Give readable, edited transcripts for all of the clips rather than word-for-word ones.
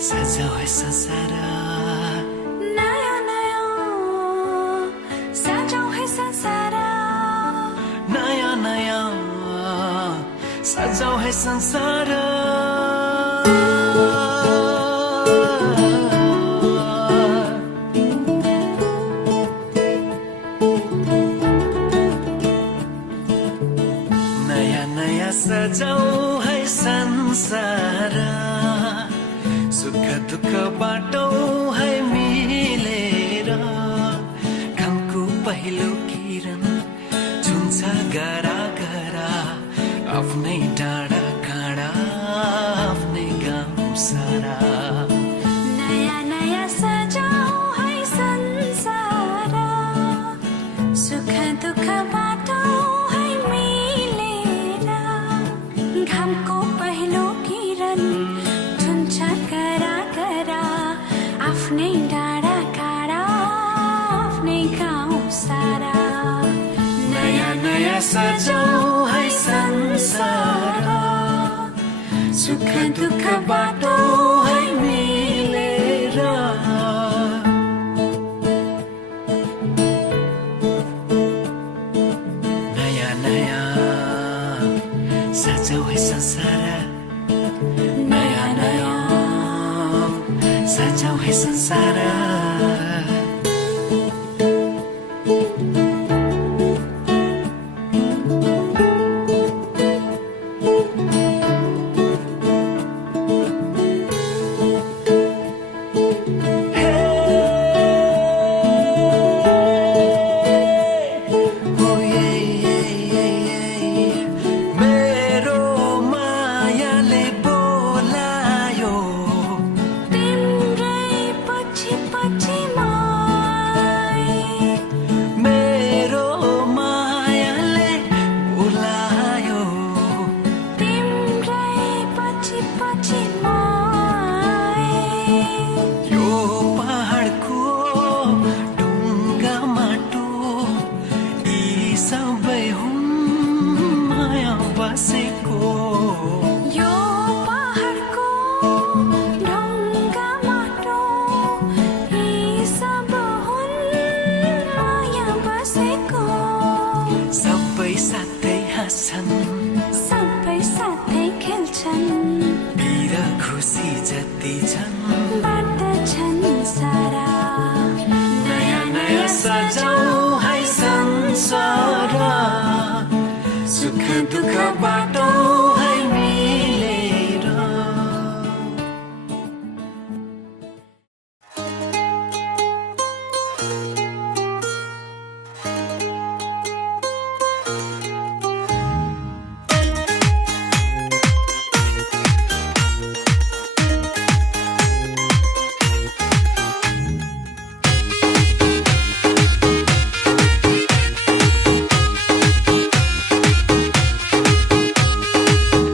सजाऊ है संसार नयाँ नयाँ सजाऊ है संसार नयाँ नयाँ सजाऊ है संसार नयाँ नयाँ सजाऊ है संसार सुख दुःख बाटो है मिलेर घामको पहिलो किरण छुन्छ गरा गरा आफ्नै डाँडा काँडा आफ्नै गाउँ सारा नयाँ नयाँ सजाऊ है संसार सुख दुःख बाटो है मिलेर घामको पहिलो किरण छुन्छ करा करा आफ्नै डाँडा काँडा आफ्नै गाउँ सारा नयाँ नयाँ सजाऊ है संसार सुख दुःख बाटो है मिलेर नयाँ नयाँ सजाऊ है संसार नयाँ नयाँ सजाऊ है संसार यो पहाडको ढुङ्गा माटो यी सब हुन् माया बसेको सबै साथै हाँस्छन् सबै साथै खेल्छन् पिर खुसी जति छन् बाँड्दछन् सारा नयाँ नयाँ सजाऊ है संसार सुख दुःख बाटो है मिलेर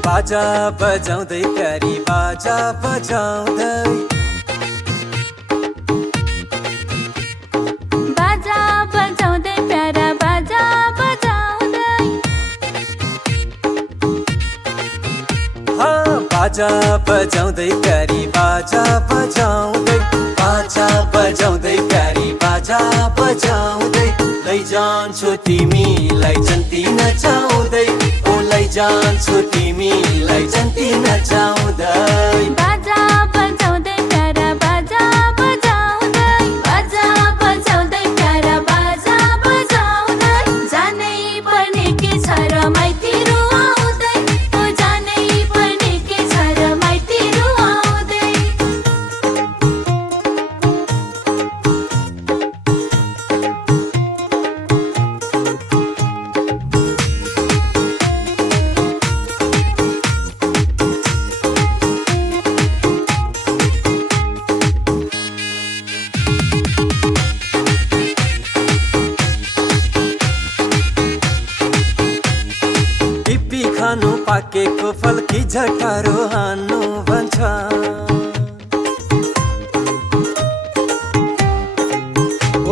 बाजा बजाउँदै प्यारी बाजा बजाउँदै बाजा बजाउँदै प्यारा बाजा बजाउँदै बाजा बजाउँदै प्यारी बाजा बजाउँदै बाजा बजाउँदै प्यारी बाजा बजाउँदै लैजान्छु तिमीलाई जन्ती नचाउँदै ओ लैजान्छु तिमीलाई जन्ती नचाउँदै बाजा बजाउँदै प्यारा बाजा बजाउँदै बाजा बजाउँदै प्यारा बाजा बजाउँदै जानै पर्ने के छ र माइतीहरू आउँदै ओ जानै पर्ने के छ र माइतीहरू आउँदै खानु पाकेको फल कि झटारो हान्नु भन्छ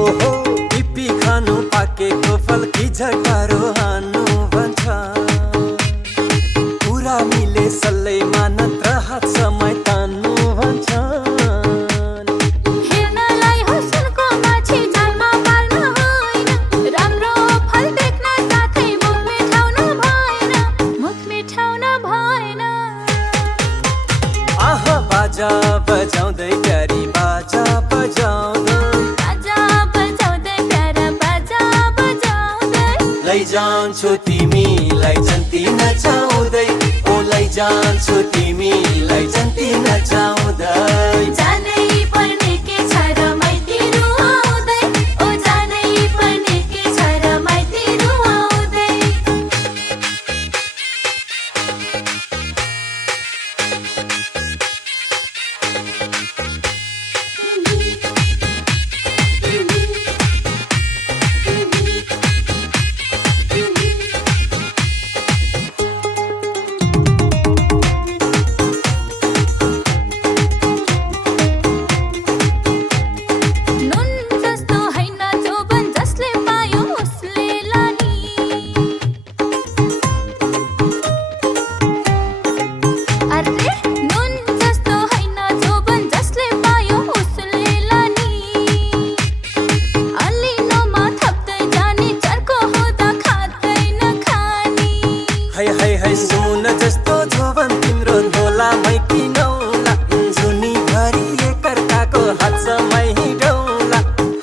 ओहो पिपी खानु पाकेको फल कि झटारो हान्नु भन्छ कुरा मिले सल्लैमा नत्र हात समय तान्नु भन्छ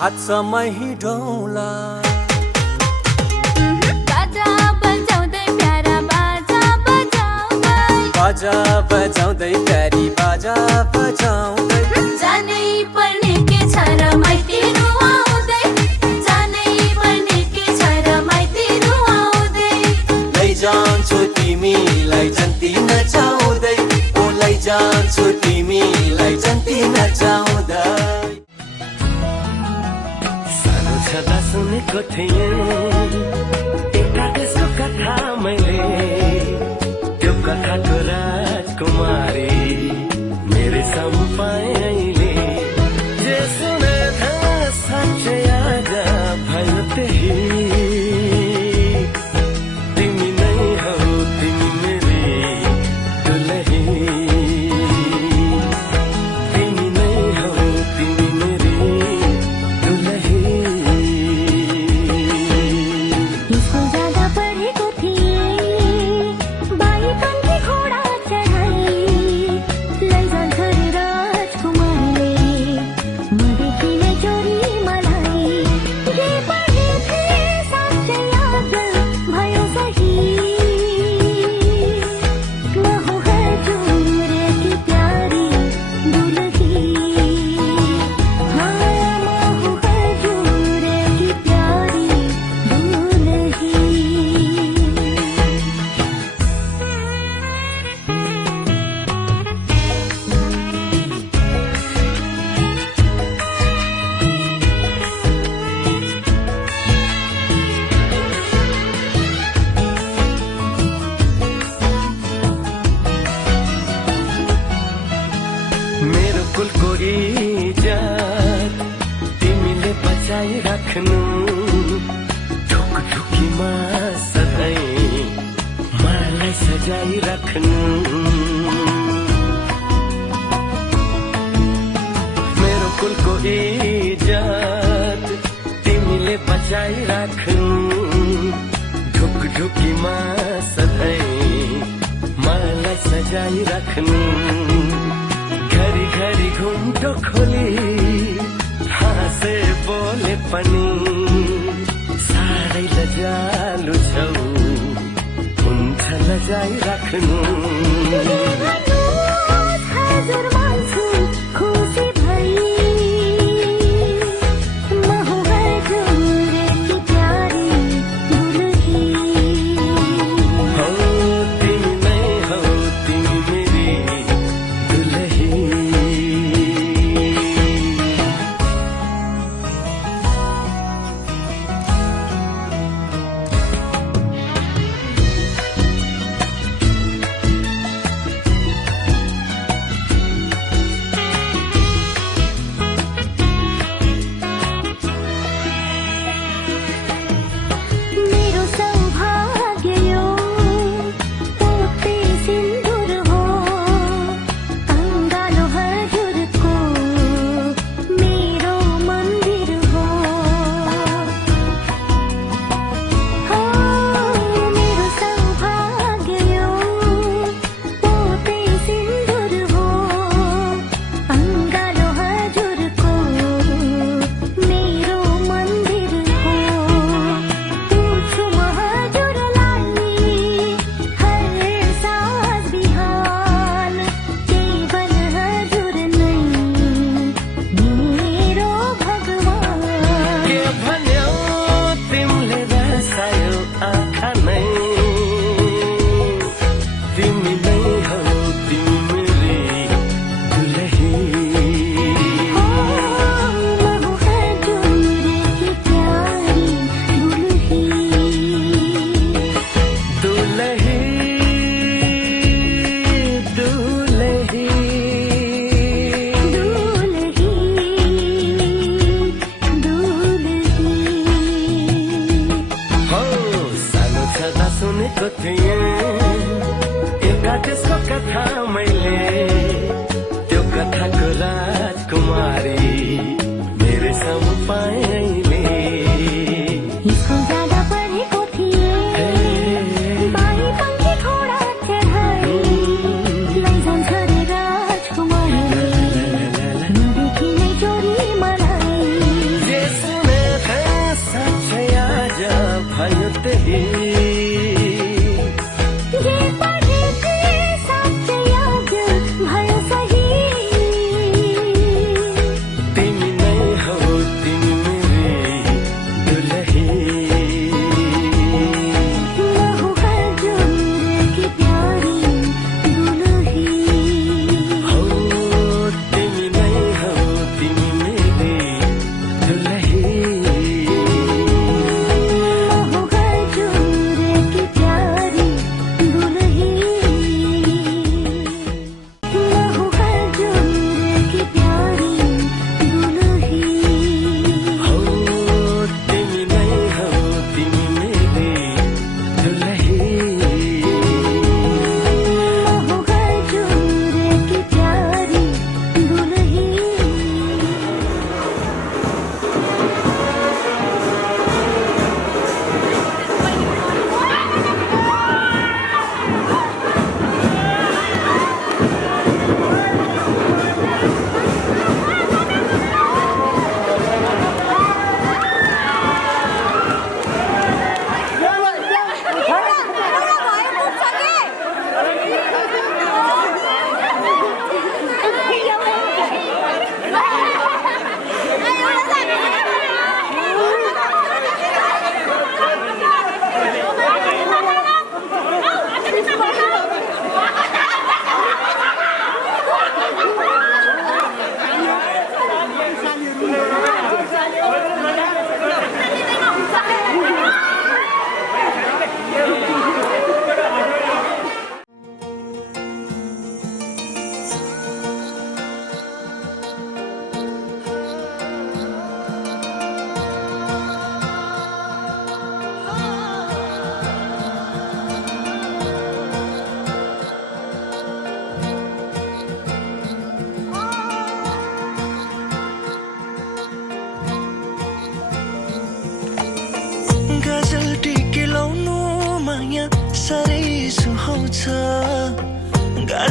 हातसम्म हिँडौँला बाजा बजाउँदै प्यारा बाजा बजाउँदै बाजा बजाउँदै प्यारी बाजा बजाउँदै जानै पर्ने के छ र माइती रुवाउँदै जानै पर्ने के छ र माइती रुवाउँदै लैजान्छु तिमीलाई जन्ती नचाउँदै ओ लैजान्छु तिमीलाई जन्ती नचाउँदै सानो छँदा सुनेको थिएँ एउटा देशको कथा मैले त्यो कथाको राजकुमारी मेरो सामु पाएँ अहिले जे सुने था साँच्चै आज भयो त्यही तिमी नै हौ तिमी मेरी दुलही तिमी नै हौ तिमी मेरी दुलही स्कुल जाँदा पढेको थिएँ बाइपनकी घोडा चढाई लैजान्छ रे राजकुमारले मदेखि नै चोरी मलाई के पढे थिएँ साँच्चै याद भयो सही म हो हजुरकी प्यारी दुलही हाँ म हो हजुरकी प्यारी दुलही मेरो कुलको इज्जत तिमीले बचाइ राख्नु ढुकढुकीमा सधैँ मलाई सजाइ राख्नु मेरो कुलको इज्जत तिमीले बचाइ राख्नु ढुकढुकीमा सधैँ मलाई सजाइ राख्नु घरी घरी घुम्टो खोली हाँसे बोले पनि साह्रै लजालु छौ हुन्छ लजाइ राख्नु हजुर मान्छु खुसी भई म हो हजुरकी प्यारी दुलही हौ तिमी नै हौ तिमी मेरी दुलही मेरो सौभाग्य यो पोते सिन्दुर हो अङ्गालो हजुरको मेरो मन्दिर हो मेरो सौभाग्य यो पोते सिन्दुर हो अङ्गालो हजुरको मेरो मन्दिर हो पूछु म हजुरलाई हर साँझ बिहान केवल हजुर नै मेरो भगवान के भन्यौ तिमीले रसायो आँखा नै तिमी नै हौ तिमी मेरी दुलही म हो हजुरकी प्यारी दुलही दुलही दुलही दुलही हो सानो छँदा सुनेको थिएँ एउटा देशको कथा मैले त्यो कथाको राजकुमारी मेरो सामु पाएँ अहिले स्कुल जाँदा पढेको थिएँ बाइपनकी घोडा चढाई लैजान्छ रे राजकुमारले मदेखि नै चोरी मलाई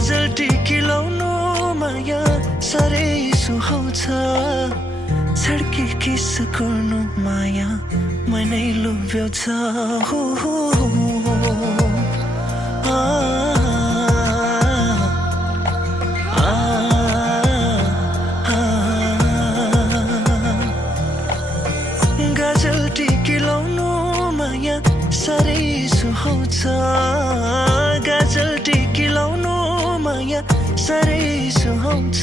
गजल टिकिलाउनु माया साह्रै सुहाउँछ छड्के किस गर्नु माया मनै लोभ्याउँछ हो गजल टिकिलाउनु माया साह्रै सुहाउँछ गजल टिकिलाउनु माया साह्रै सुहाउँछ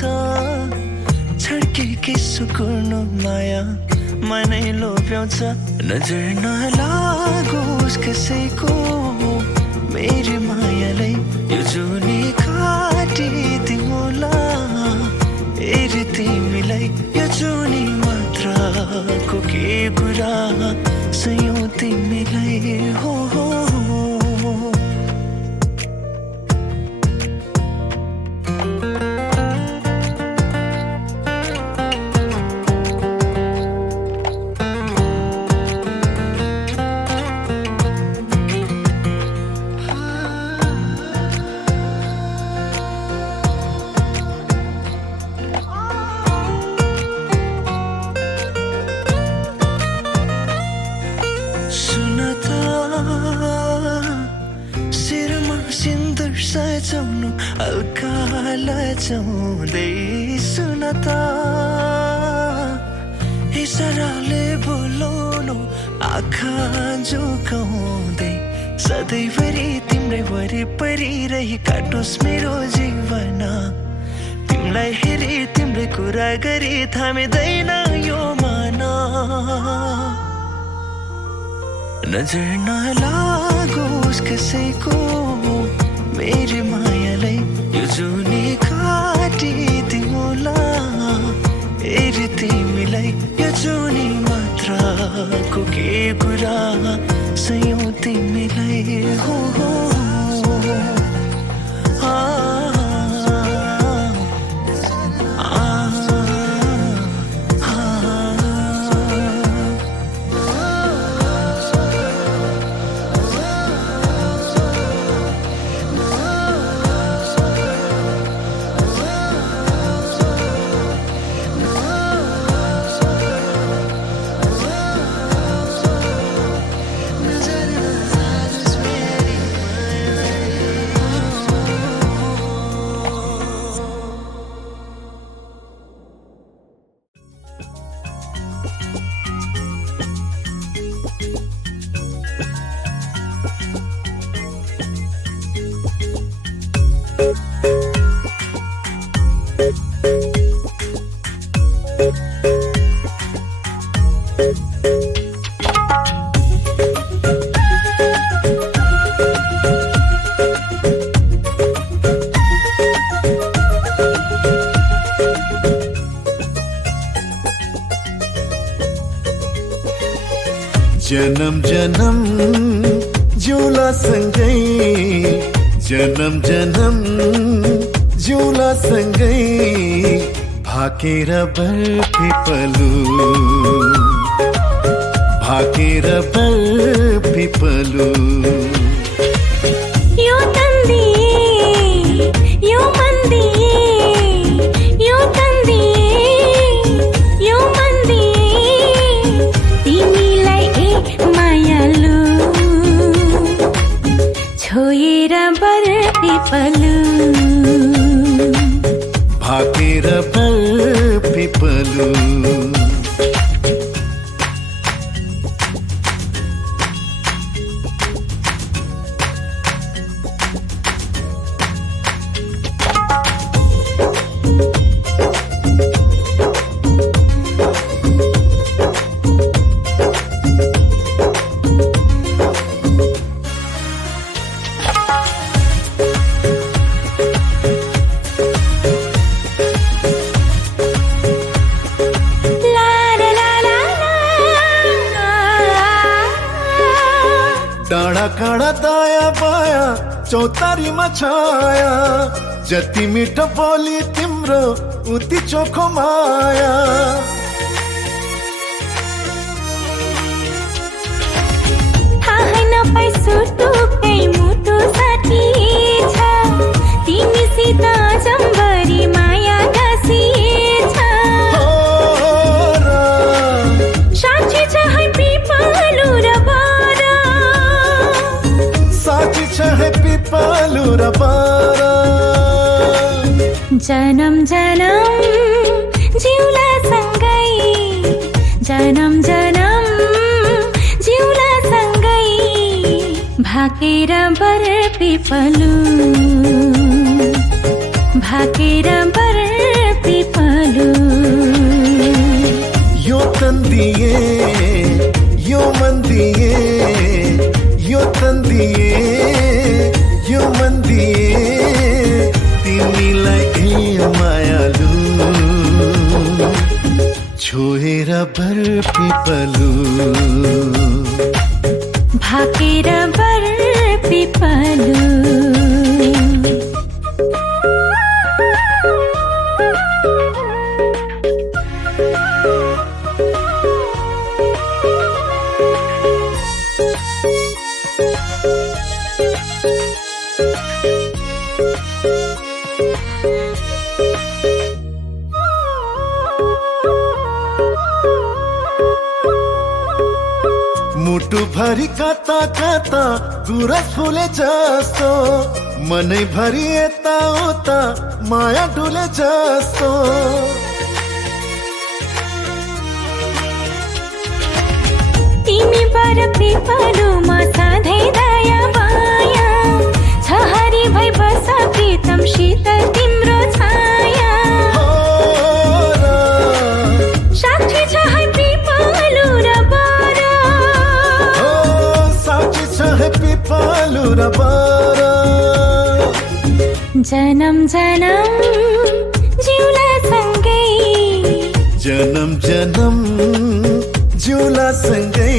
छड्के किस गर्नु माया मनै लोभ्याउँछ नजर नलागोस् कसैको मेरी मायालाई यो जुनी काटिदिउँला हेरी तिमीलाई यो जुनी मात्रको के कुरा सयौँ तिमीलाई हो सजाउनु हल्का लजाउँदै सुन त इसाराले बोलाउनु आँखा झुकाउँदै सधैँभरि तिम्रै वरिपरि रही काटोस् मेरो जीवन तिमीलाई हेरी तिम्रै कुरा गरी थामिँदैन यो मन नजर नलागोस् कसैको मेरी मायालाई यो जुनी काटिदिउँला हेरी तिमीलाई यो जुनी मात्रको के कुरा सयौँ तिमीलाई हो जन्म जन्म जिउला सँगै जन्म जन्म जिउला सँगै भाकेर बरपिपलु भाकेर बरपिपलु यो तन्दी यो मन्दी यो तन्दी यो मन्दी तिमीलाई ए मायालु छोएर बरपिपलु भाकेर बरपिपलु डाँडा काँडा दायाँ बायाँ चौतारीमा छाया जति मिठो बोली तिम्रो उति चोखो माया थाहै नपाई सुटुकै मुटु साथी छ तिमीसित त जम्बरी माया गाँसिएछ साँच्ची छ है पिपलु र बर साँच्ची छ है पिपलु र बर जनम जनम जिउला सँगै जनम जनम जिउला सँगै भाकेर बर पिपलु भाकेर बर पिपलु यो तन दिए यो मन दिए यो तन दिए यो मन दिए तिमीलाई ए मायालु छोएर बर पिपलु भाकेर बर पिपलु मुटु भरि कता कता गुरस फुले जस्तो मनै भरि यता उता माया डुले जस्तो तिमी बर पिपलुमा सधैँ दया माया छ हरि भई बस प्रीतम शीतल तिम्रो छाया साक्षी छ है पिपलु र बर साक्षी छ है पिपलु र बर जनम जनम जिउला सँगै जनम जनम जिउला सँगै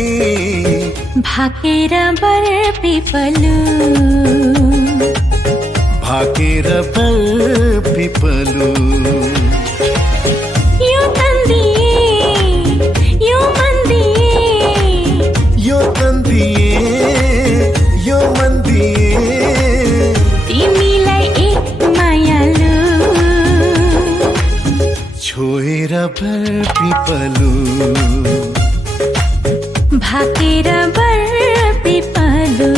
भाकेर बर पिपलु भाकेर बर पिपलु यो तन दिए यो मन दिए यो तन दिए यो मन दिए तिमीलाई एक मायालु छोएर बर पिपलु भाकेर बर पिपलु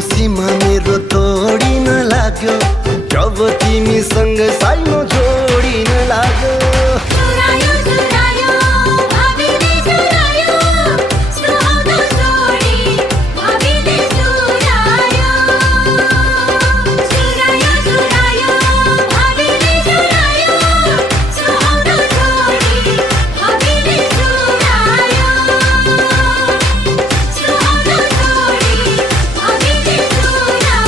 सीमा मेरो तोडिन लाग्यो जब तिमीसँग साइनो जोडिन लाग्यो चुरायो चुरायो भाबीले चुरायो सुहाउँदो जोडी भाबीले चुरायो चुरायो चुरायो भाबीले चुरायो सुहाउँदो जोडी भाबीले चुरायो सुहाउँदो जोडी भाबीले चुरायो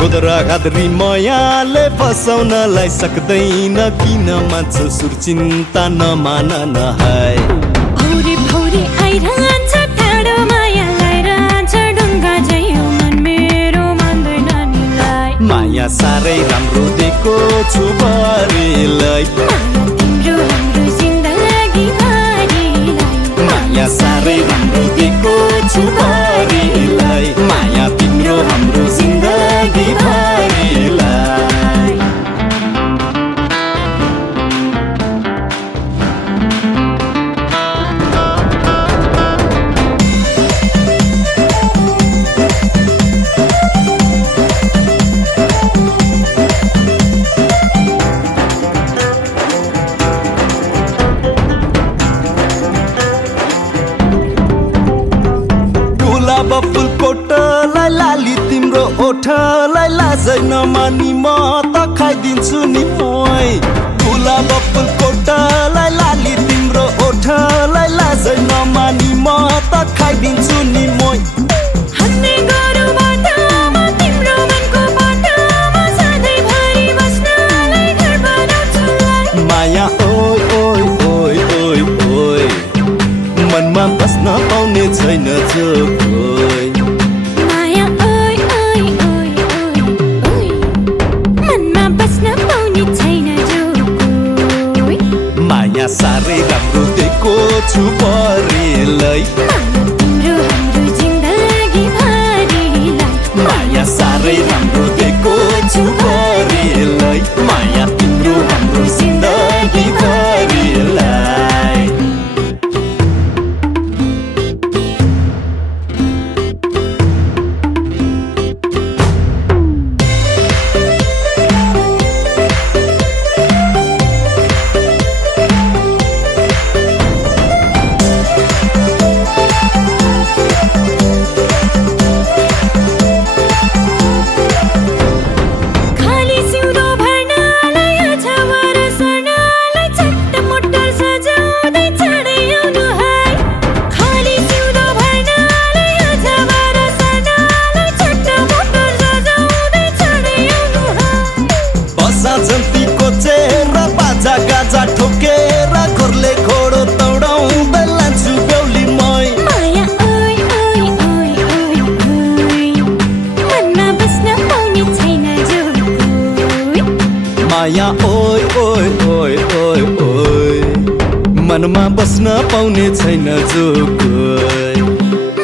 खुद्रा खाद्री मायाले फसाउनलाई सक्दैन किन मान्छे सुर चिन्ता नमान न है भौरी भौरी आइरहन्छ टाढो माया लाइरहन्छ ढुङ्गा झैँ मन मेरो मान्दैन निलाई माया साह्रै राम्रो दिएको छु भरिलाई तिम्रो हाम्रो जिन्दगी भरिलाई माया साह्रै राम्रो दिएको छु भरिलाई माया तिम्रो हाम्रो जिन्दगी भरिलाई फुल कोटलाई लाली तिम्रो ओठलाई लाजै नमानी म त खाइदिन्छु नि मोय गुलाब फुल कोटलाई लाली तिम्रो ओठलाई लाजै नमानी म त खाइदिन्छु नि मोय हन्ने गरौँ बाटोमा तिम्रो मनको बाटोमा सधैँभरि बस्नलाई घर बनाउँछु माया ओइ ओइ ओइ ओइ ओइ मनमा बस्न पाउने छैन जो कोही माया ओइ ओइ ओइ ओइ ओइ मनमा बस्न पाउने छैन जो कोही माया साह्रै राम्रो दिएको छु भरिलाई तिम्रो हाम्रो जिन्दगी भरिलाई माया साह्रै राम्रो दिएको छु भरिलाई माया तिम्रो हाम्रो जिन्दगी भरिलाई खाली सिउँदो भर्नलाई अझवर सर्नलाई चट्ट मोटर सजाउँदै चाँडै आउनु है खाली सिउँदो भर्नलाई अझवर सर्नलाई चट्ट मोटर सजाउँदै चाँडै आउनु है बसा जन्तीको चेहरा बाजा गाजा ठोकेर घरले घोडो दौडाउँदै लान्छु बेहुली मै माया ओइ ओइ ओइ ओइ ओइ मनमा बस्न पाउने छैन जो कोही माया ओइ ओइ ओइ मनमा बस्न पाउने छैन जो कोही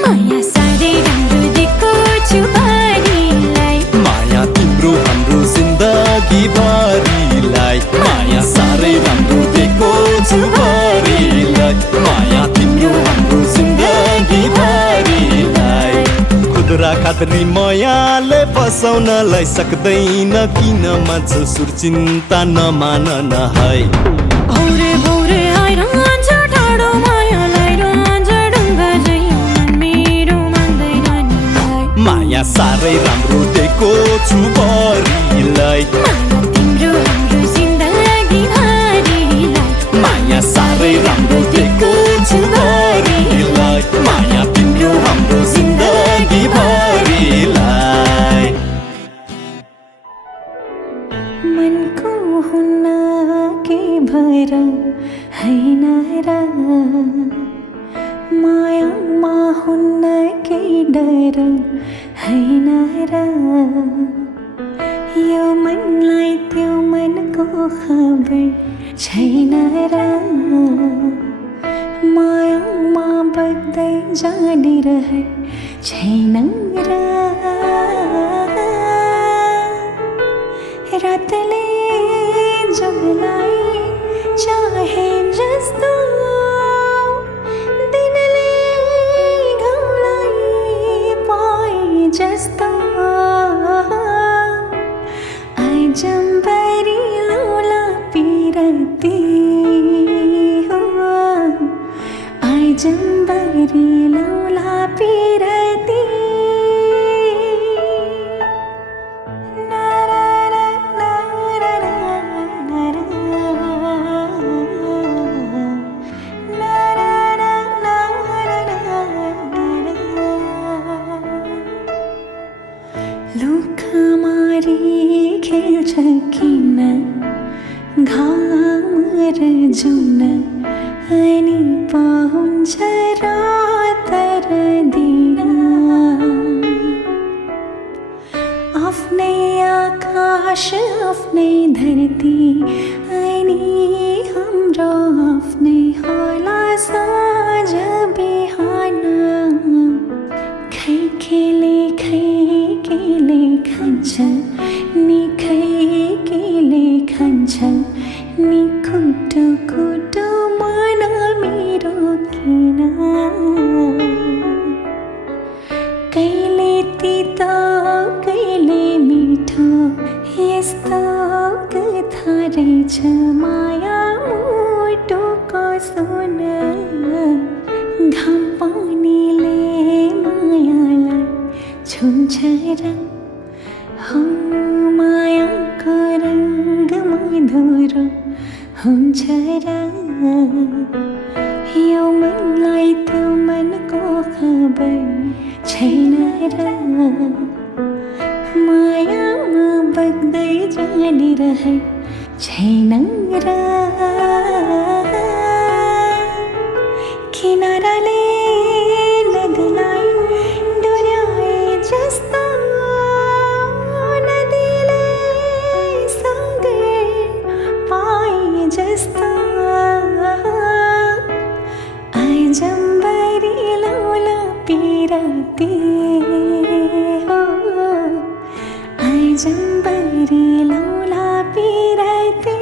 माया साह्रै राम्रो दिएको छु भरिलाई माया तिम्रो हाम्रो जिन्दगी भरिलाई माया साह्रै राम्रो दिएको छु भरिलाई माया तिम्रो हाम्रो जिन्दगी भरिलाई खुद्रा खाद्री मायाले बसाउनलाई सक्दैन किन मान्छे सुर चिन्ता नमान न है भौरे भौरे आइरहन्छ टाढो मायालाई रहन्छ ढुङ्गा झै मन मेरो मान्दैन निलाई माया साह्रै राम्रो दिएको छु भरिलाई माया तिम्रो हाम्रो जिन्दगी भरिलाई माया साह्रै राम्रो दिएको छु भरिलाई माया तिम्रो हाम्रो जिन्दगी भरिलाई मनको हुन्न के भएर हैन र मायामा हुन्न के डर हैन र यो मनलाई त्यो मनको खबर छैन र मायामा बग्दै जाने रहर छैन र रातले जगलाई चाहे जस्तो दिनले घाउलाई पाए जस्तो आइजम्बरी लौला पिरती हो आइजम्बरी लौला पिरती लुकामारी खेल्छ किन घाम र जुन अनि पाउँछ रात र दिन आफ्नै आकाश आफ्नै धरती अनि हाम्रो आफ्नै होला साँझ बिहान खै केले खान्छ नि खै केले खान्छ नि कुटो कुटो मन मेरो किन कहिले तितो कहिले मिठो यस्तो कथा रहेछ माया मुटुको सुन घाम पानीले मायालाई छुन्छ र हो मायाको रङ्ग मधुर हुन्छ र यो मनलाई त्यो मनको खबर छैन र मायामा बग्दै जाने रहर छैन र किनाराले नदीलाई डोर्याए जस्तो नदीले सागर पाए जस्तो आइजम्बरी लौला पिरती हो आइजम्बरी लौला पिरती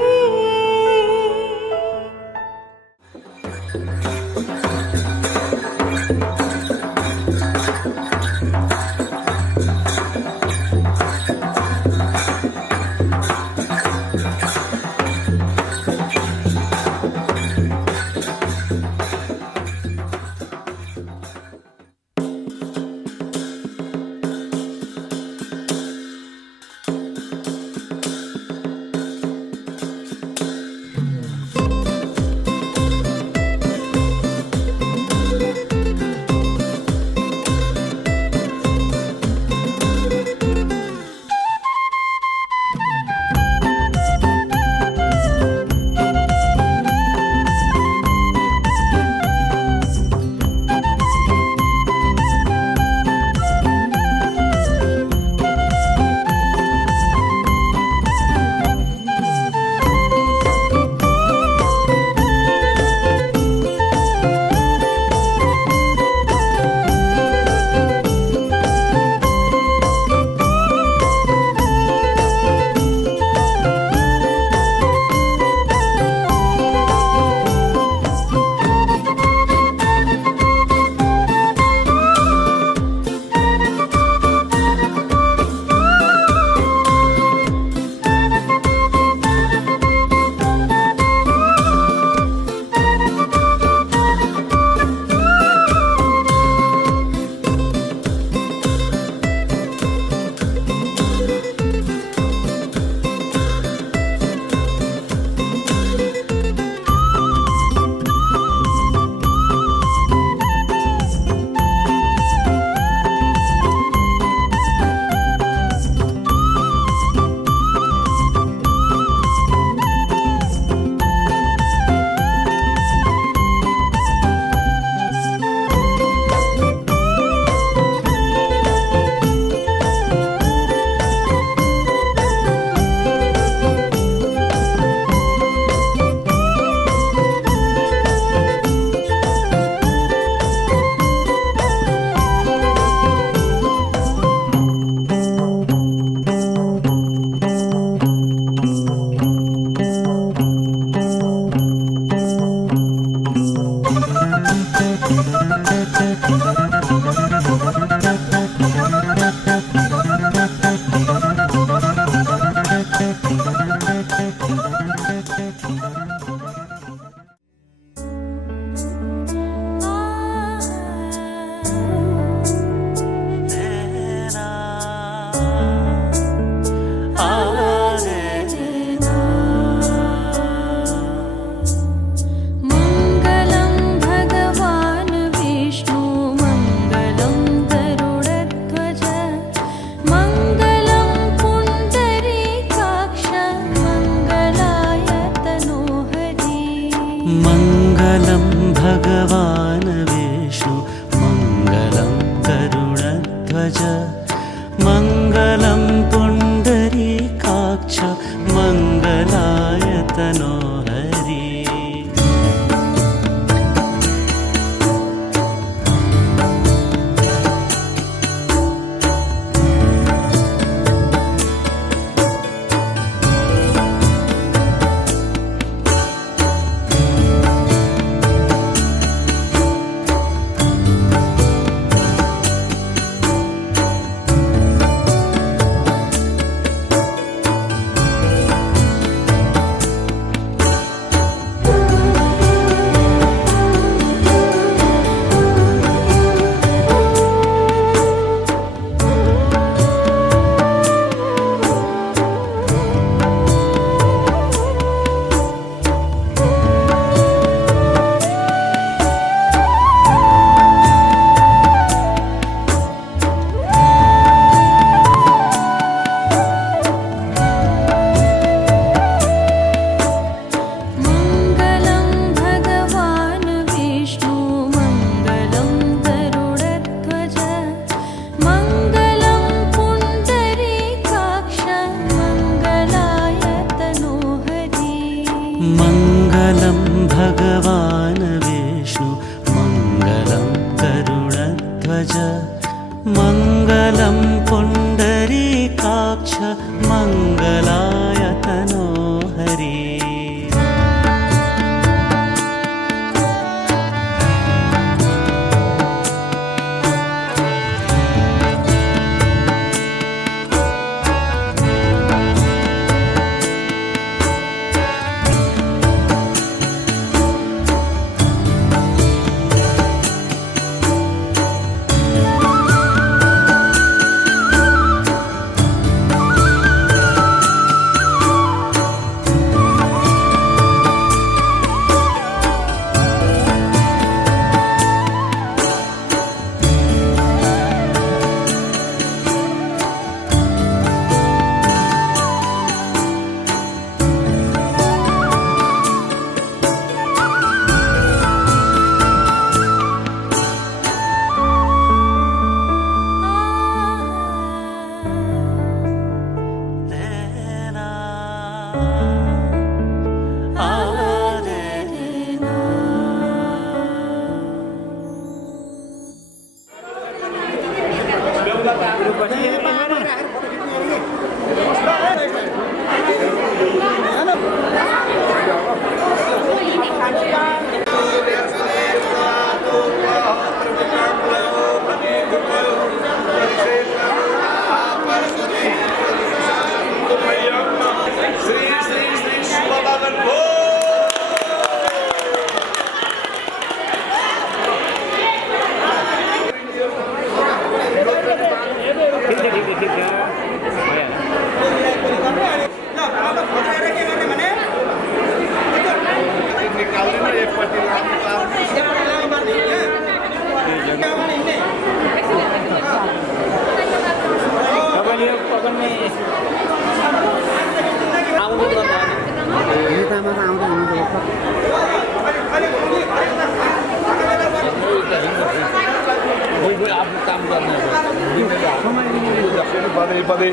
पदै पदै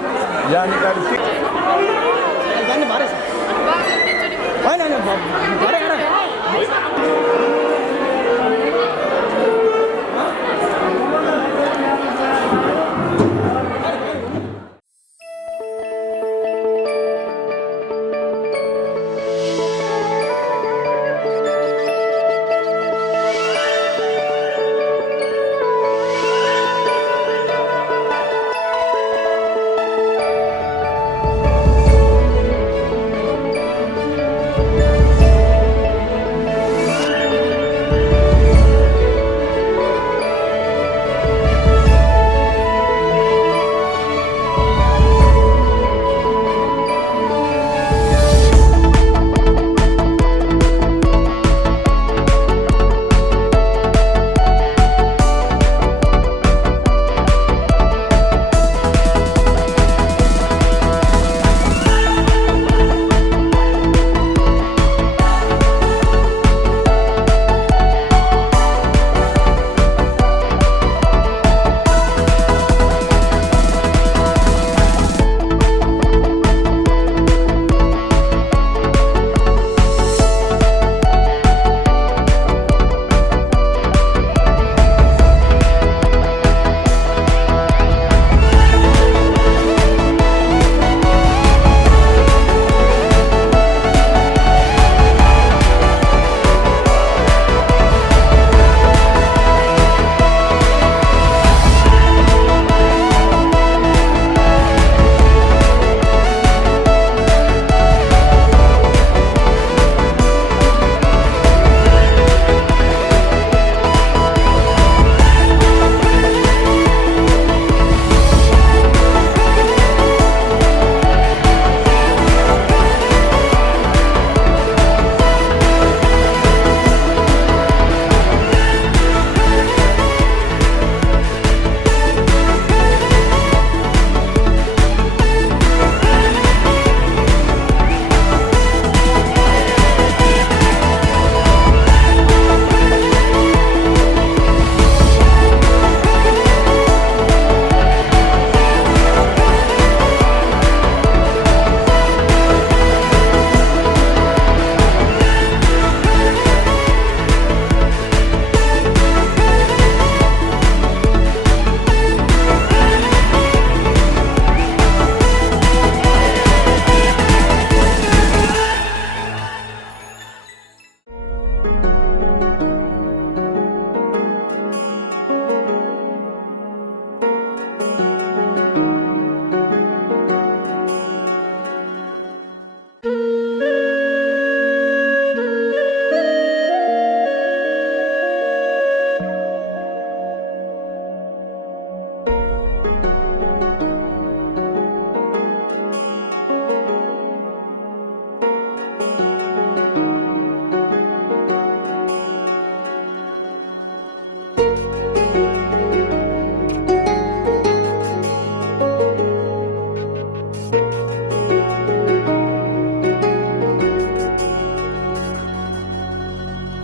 यहाँनिर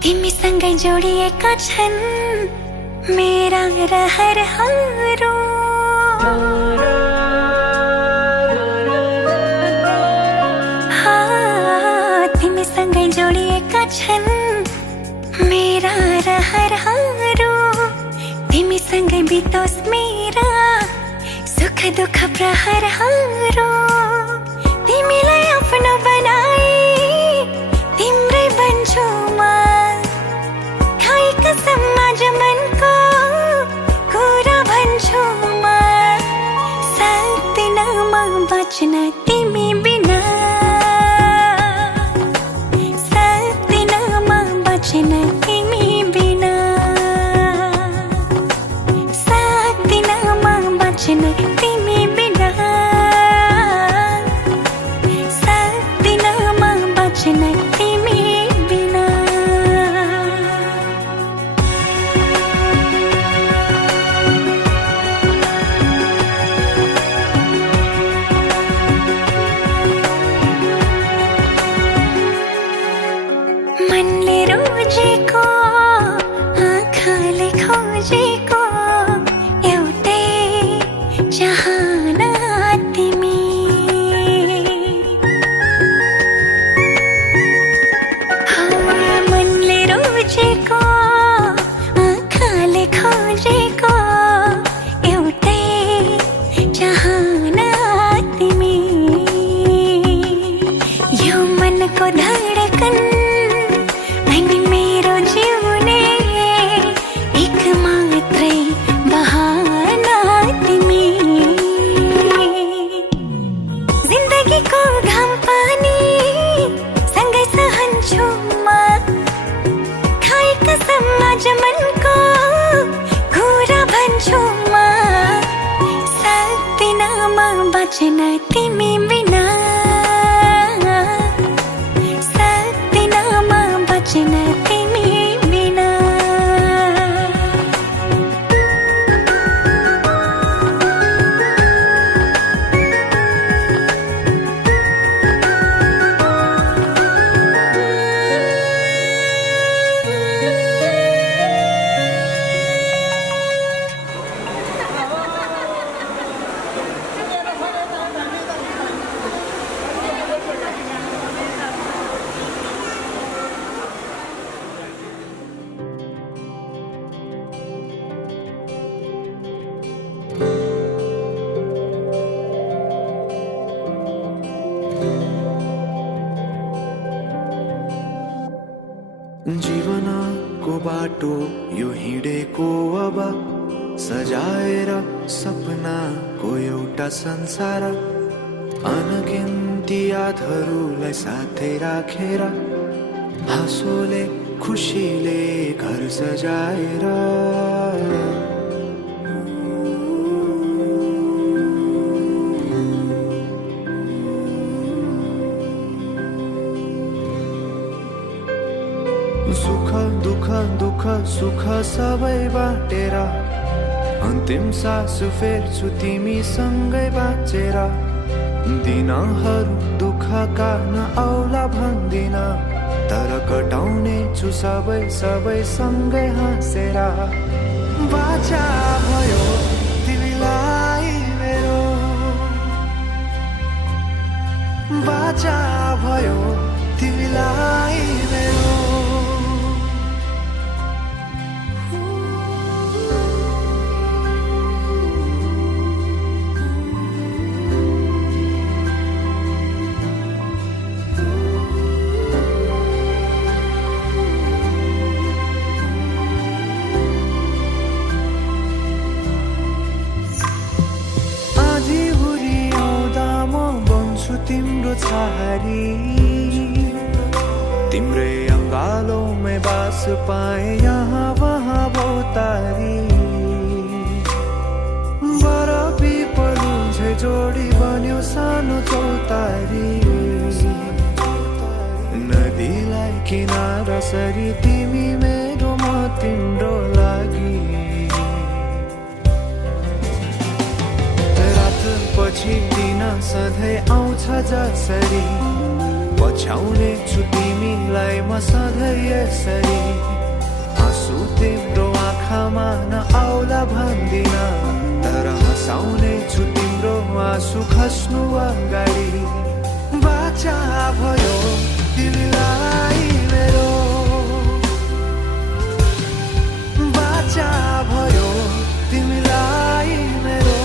तिमीसँगै जोडिएका छन् मेरा रहरहरू तिमीसँगै जोडिएका छन् मेरा रहरहरू तिमीसँगै बितोस् मेरा सुख दुःख प्रहरहरू तिमीलाई आफ्नो बनाई तिम्रै बन्छु म समाज मनको कुरा भन्छु म सक्दिन म बच्न तिमी बिना सक्दिन म बच्न तिमी बिना सक्दिन म बच्न तिमी बिना सक्दिन म बच्न तिमी बिना बाँचेन तिमी बिना सक्दिनमा बाँचेन तिमी बिना जीवनको बाटो यो हिँडेको अब सजाएर सपनाको एउटा संसार अनगिन्ती यादहरूलाई साथै राखेर हाँसोले खुसीले घर सजाएर सुख दुःख दुःख सुख सबै बाटेर अन्तिम सास फेर्छु तिमीसँगै बाँचेर दिनहरू दुःखका नआउला भन्दिन तर कटाउने छु सबै सबै सँगै हाँसेर बाचा भयो तिमीलाई मेरो बाचा भयो तिमीलाई मेरो तिम्रो छहारी तिम्रै अङ्गालोमै बास पाए यहाँ वहाँ भौतारी बरफी पलुझे जोडी बन्यो सानो चौतारी नदीलाई किनारा सरी तिमी मेरो म तिम्रो लागि पछि दिन सधैँ आउँछ जसरी पछ्याउने छु तिमीलाई म सधैँ यसरी आँसु तिम्रो आँखामा नआउला भन्दिन तर हँसाउने छु तिम्रो आँसु खस्नु अगाडि बाचा भयो तिमीलाई मेरो बाचा भयो तिमीलाई मेरो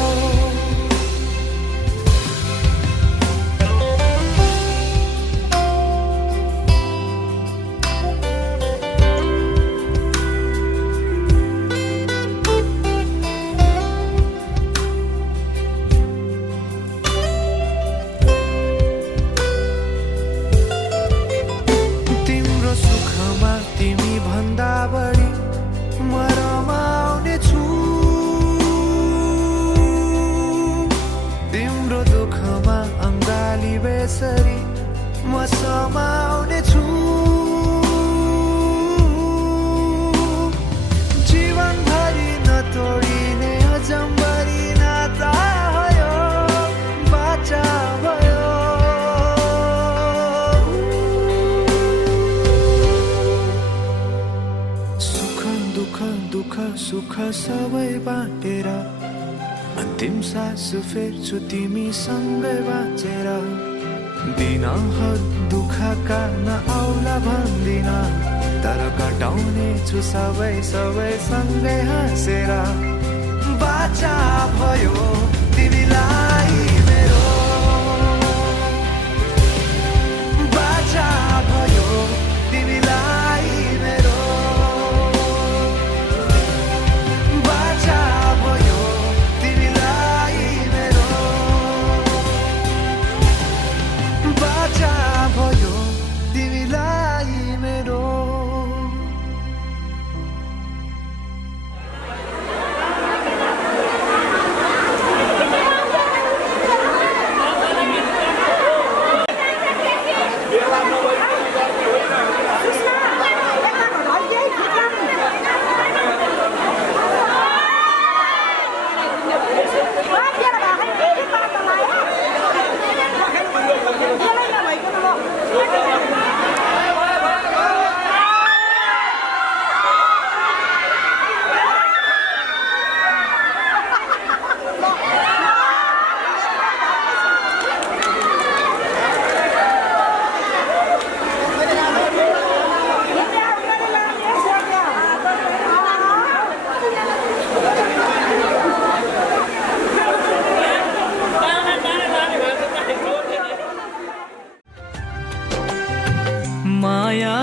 बेसरी म समाउने छु जीवनभरि नतोडिने अजम्बरी नाता भयो बाचा भयो सुख दुःख दुःख सुख सबै बाटेर अन्तिम सास फेर्छु तिमीसँगै बाँचेर दिनहरू दुःखका नआउला भन्दिन तर कटाउने छु सबै सबै सँगै हाँसेर बाचा भयो तिमीलाई मेरो बाचा भयो तिमीलाई मेरो बाचा भयो तिमीलाई मेरो बाचा भयो तिमीलाई मेरो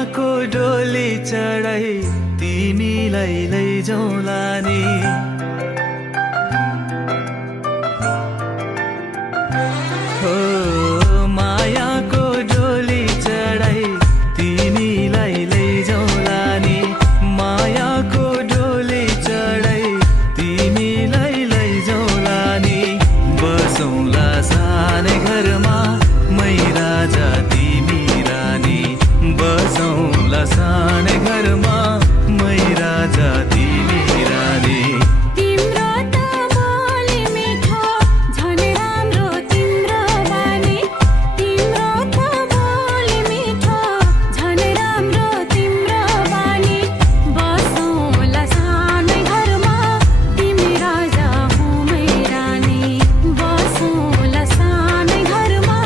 मायाको डोली चढाई तिमीलाई लैजाउँला नि हो मायाको डोली चढाई तिमीलाई लैजाउँला नि मायाको डोली चढाई तिमीलाई लैजाउँला नि बसौँला सानै घरमा मै राजा तिमी रानी बसौँला सानै घरमा मै राजा तिमी रानी तिम्रो त बोली मिठो झन् राम्रो तिम्रो बानी तिम्रो त बोली मिठो झन् राम्रो तिम्रो बानी बसौँला सानै घरमा तिमी राजा हुँ मै रानी बसौँला सानै घरमा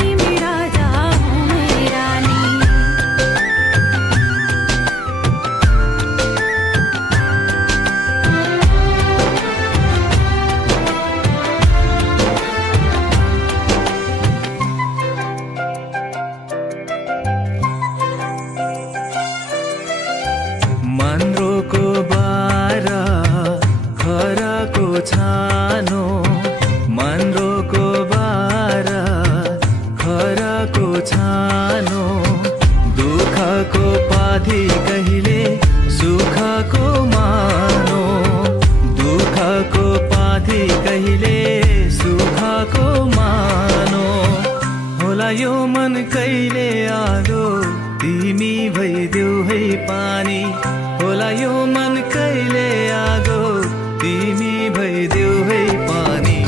तिमी राजा हुँ मै रानी मन्द्रोको बारा खराको छानो मन्द्रोको बारा खराको छानो दुःखको पाथी कहिले सुखको मानो दुःखको पाथी कहिले सुखको मानो होला यो मन कहिले आदो तिमी भइदेऊ है पानी होला यो मन कहिले आगो तिमी भइदेऊ है पानी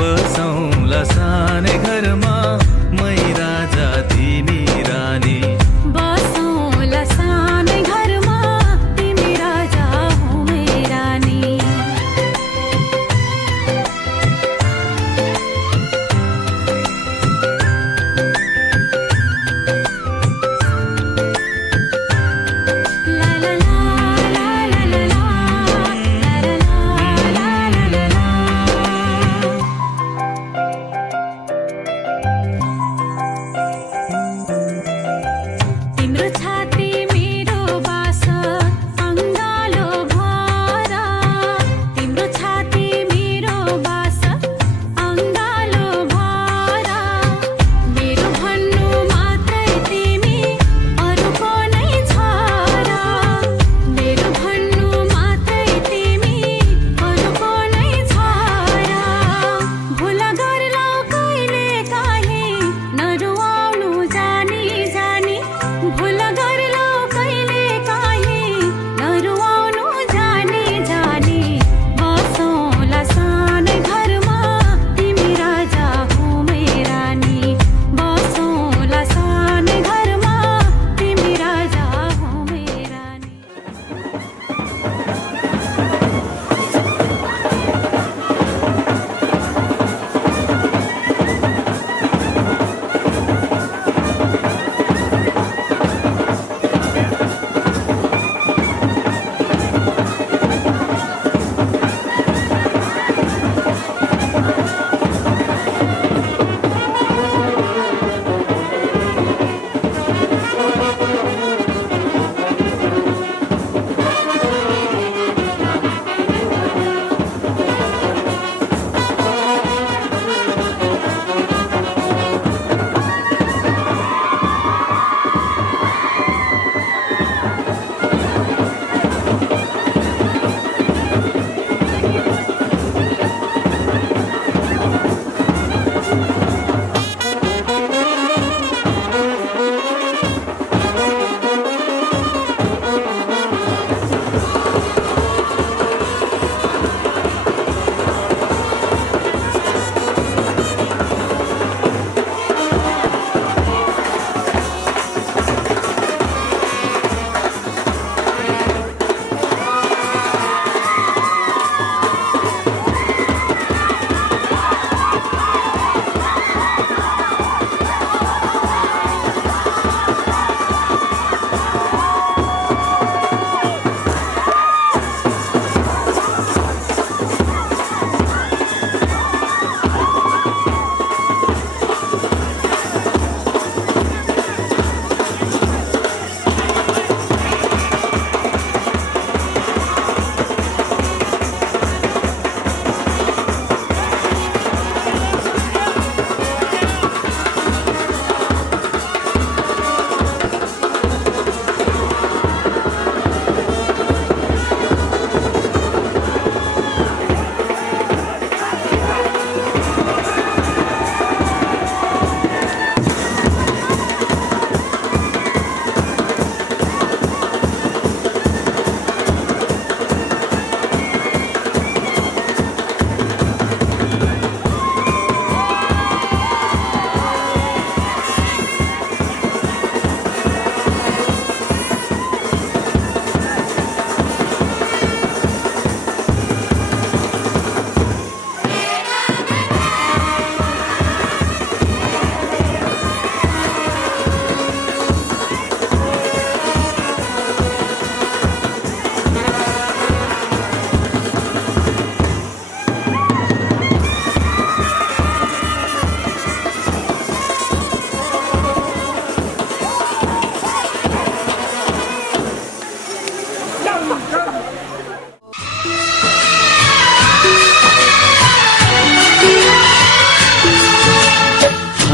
बसौँला सानै घरमा मै राजा तिमी रानी बसौँला सानै घरमा तिमी राजा हुँ मै रानी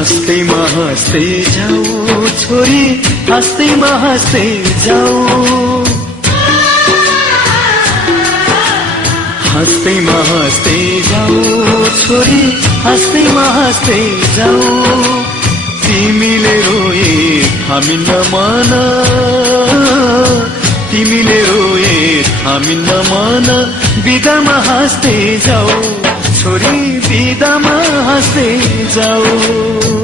हँस्दैमा हँस्दै जाऊ छोरी हँस्दैमा हँस्दै जाऊ हँस्दैमा हँस्दै जाऊ छोरी हँस्दैमा हँस्दै जाऊ तिमीले रोए हामी नमान तिमीले रोए हामी नमान बिदामा हाँस्दै जाऊ छोरी बिदामा हाँस्दै जाऊ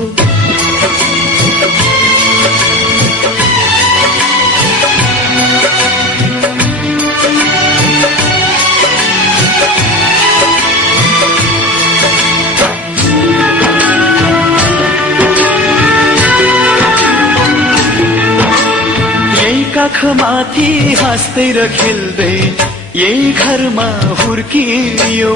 काखमाथि हाँस्दै र खेल्दै यही घरमा हुर्कियौ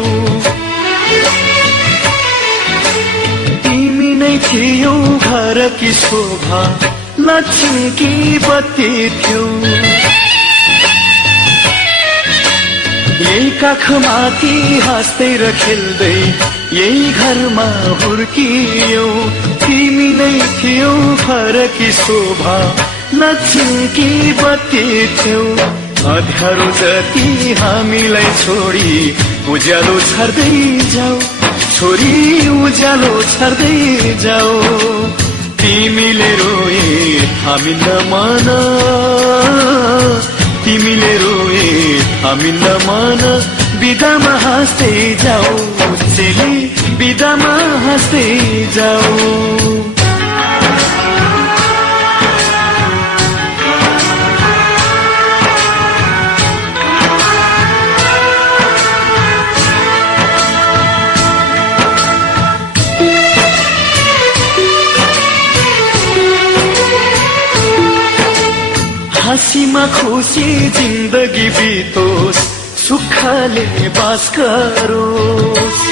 तिमी नै थियौ घरकी शोभा लक्ष्मीकी बत्ती थियौ यही काखमाथि हाँस्दै र खेल्दै यही घरमा हुर्कियौ तिमी नै थियौ घरकी शोभा लक्ष्मीकी बत्ती थियौ अँध्यारो जति हामीलाई छोडी उज्यालो छर्दै जाऊ छोरी उज्यालो छर्दै जाऊ तिमीले रोए हामी नमान तिमीले रोए हामी नमान बिदामा हाँस्दै जाऊ चेली बिदामा हाँस्दै जाऊ हाँसीमा खुसी जिन्दगी बितोस् सुखले बास गरोस्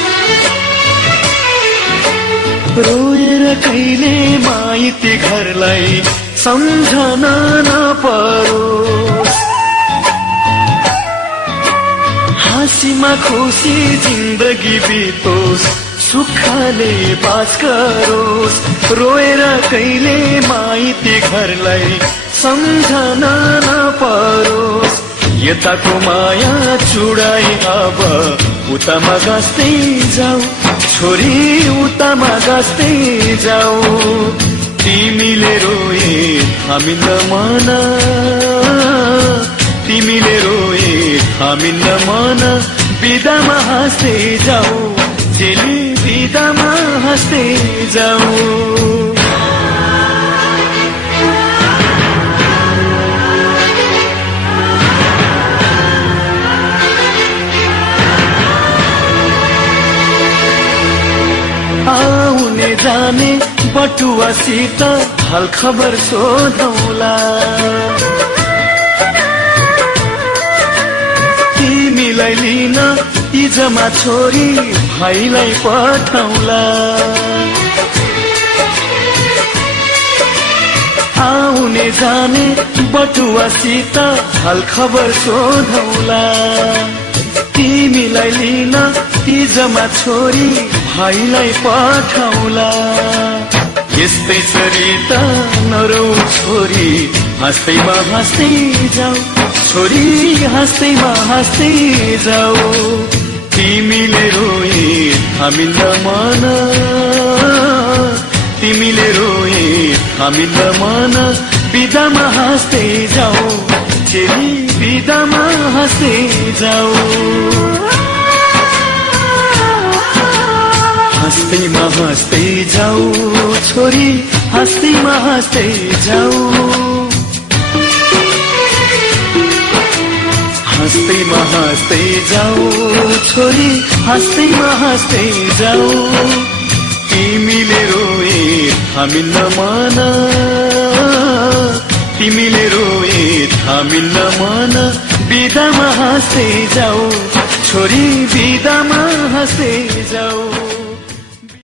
रोएर कहिले माइती घरलाई सम्झन नपरोस् हाँसीमा खुसी जिन्दगी बितोस् सुखले बास गरोस् रोएर कहिले माइती घरलाई सम्झन नपरोस् यताको माया चुडाई अब उतामा गाँस्दै जाऊ छोरी उतामा गाँस्दै जाऊ तिमीले रोए हामी नमान तिमीले रोए हामी नमान बिदामा हाँस्दै जाऊ चेली बिदामा हाँस्दै जाऊ आउने जाने बटुवासित हाल खबर सोधौला तिमीलाई लिन इजमा छोरी भाइलाई पठाउला आउने जाने बटुवासित हाल खबर सोधौला तिमीलाई लिन इजमा छोरी भाइलाई पठाउला यस्तै सरिता नरौ छोरी हाँस्दैमा हाँस्दै जाऊ छोरी हाँस्दैमा हाँस्दै जाऊ तिमीले रोए हामी नमान तिमीले रोए हामी नमान बिदामा हाँस्दै जाऊ चेली बिदामा हाँस्दै जाऊ हाँस्दैमा हाँस्दै जाऊ छोरी हाँस्दैमा हाँस्दै जाऊ हाँस्दैमा हाँस्दै जाऊ छोरी हाँस्दैमा हाँस्दै जाऊ तिमीले रोए हामी नमान तिमीले रोए हामी नमान बिदामा हाँस्दै जाऊ छोरी बिदामा हाँस्दै जाऊ